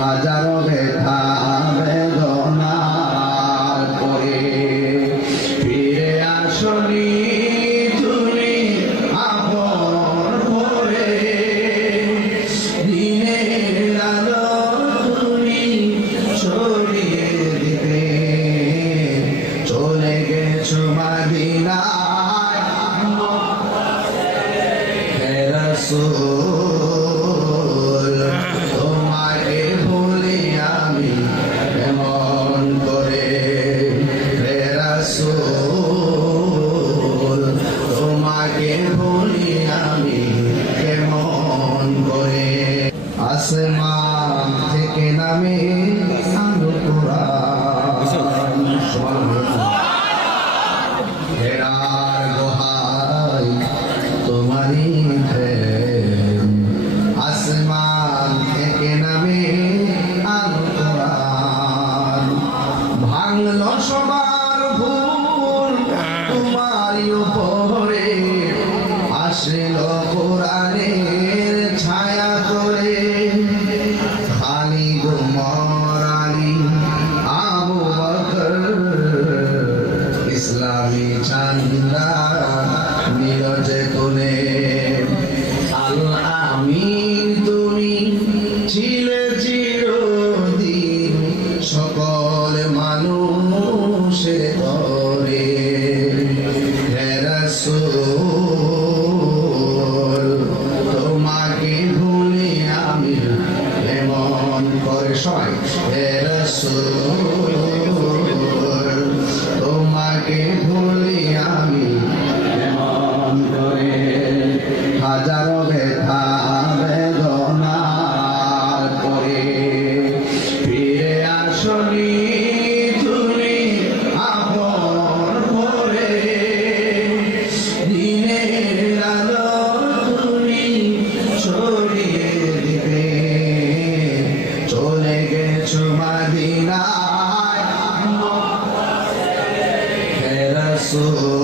হাজারো ব্যথা বেদনার পরে ফিরে আসনি তুমি আপন করে, দিনের আলো তুমি ছড়িয়ে দিতে চলে গেছো মদিনায়। হে রাসূল তোমাকে ভুলি আমি কেমন করে, হে রাসূল তোমাকে ভুলি আমি কেমন করে। আসমান থেকে নামে আলো কোরআন, হেরার গোহায় তোমারই প্রেম। আসমান থেকে নামে আলো কোরআন, ভাঙলো সবার ভুল তোমারই উপরে, আসলো কোরআনের ছায়া করে। খালিদ ওমর আলী আবু বকর ইসলামী ঝান্ডা নিল যে কোণে। আল আমিন তুমি ছিলে চিরদিন সকল মানুষের তরে, হে রাসূল তোমাকে ভুলি আমি এমন করে। সবাই হে রাসূল তোমাকে ভুলি আমি এমন করে, হাজারো ব্যথা বেদনার পরে ফিরে আসনি তুমি আপন করে, দিনের আলো তুমি ছড়িয়ে দিতে চলে গেছো মদিনায়। হে রাসূল